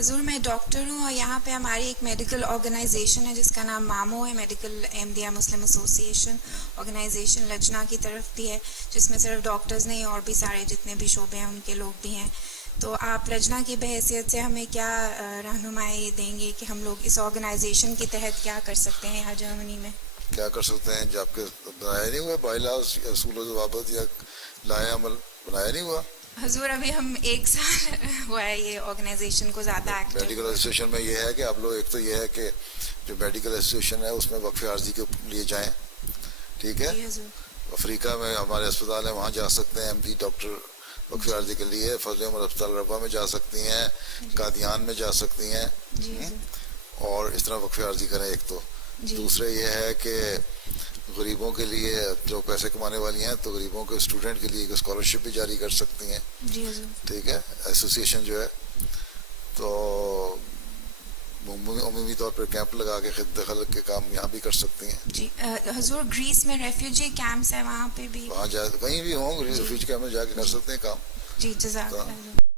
حضور میں ڈاکٹر ہوں اور یہاں پہ ہماری ایک میڈیکل آرگنائزیشن ہے جس کا نام مامو ہے، میڈیکل احمدیہ مسلم ایسوسیشن آرگنائزیشن لجنا کی طرف بھی ہے، جس میں صرف ڈاکٹرز نہیں اور بھی سارے جتنے بھی شعبے ہیں ان کے لوگ بھی ہیں. تو آپ لجنا کی بحیثیت سے ہمیں کیا رہنمائی دیں گے کہ ہم لوگ اس آرگنائزیشن کے تحت کیا کر سکتے ہیں یہاں جرمنی میں؟ کیا کر سکتے ہیں؟ جب کہ بنایا نہیں ہوا بائی لاز اصول و ضوابط یا لائحہ عمل بنایا نہیں ہوا. حضور ابھی ہم 1 سال ہوا ہے یہ آرگنائزیشن کو زیادہ ایکٹیو. میڈیکل ایسوسیشن میں یہ ہے کہ آپ لوگ ایک تو یہ ہے کہ جو میڈیکل ایسوسیشن ہے اس میں وقف عارضی کے لیے جائیں، ٹھیک ہے. جی حضور. افریقہ میں ہمارے اسپتال ہیں، وہاں جا سکتے ہیں ایم ڈی ڈاکٹر وقف عارضی کے لیے. فضل عمر اسپتال ربا میں جا سکتی ہیں، قادیان میں جا سکتی ہیں، جی حضور. اور اس طرح وقف عارضی کریں ایک تو. جی. دوسرے یہ ہے کہ غریبوں کے لیے جو پیسے کمانے والی ہیں تو غریبوں کے اسٹوڈنٹ کے لیے ایک اسکالرشپ بھی جاری کر سکتی ہیں. جی حضور. ٹھیک ہے. ایسوسیشن جو ہے تو عمومی طور پر کیمپ لگا کے خدمت خلق کے کام یہاں بھی کر سکتی ہیں. جی حضور گریس میں ریفیوجی کیمپس ہیں وہاں پہ بھی وہاں جا کہیں بھی ہوں ریفیوجی کیمپ میں جا کے کر سکتے ہیں کام. جی جزاک اللہ.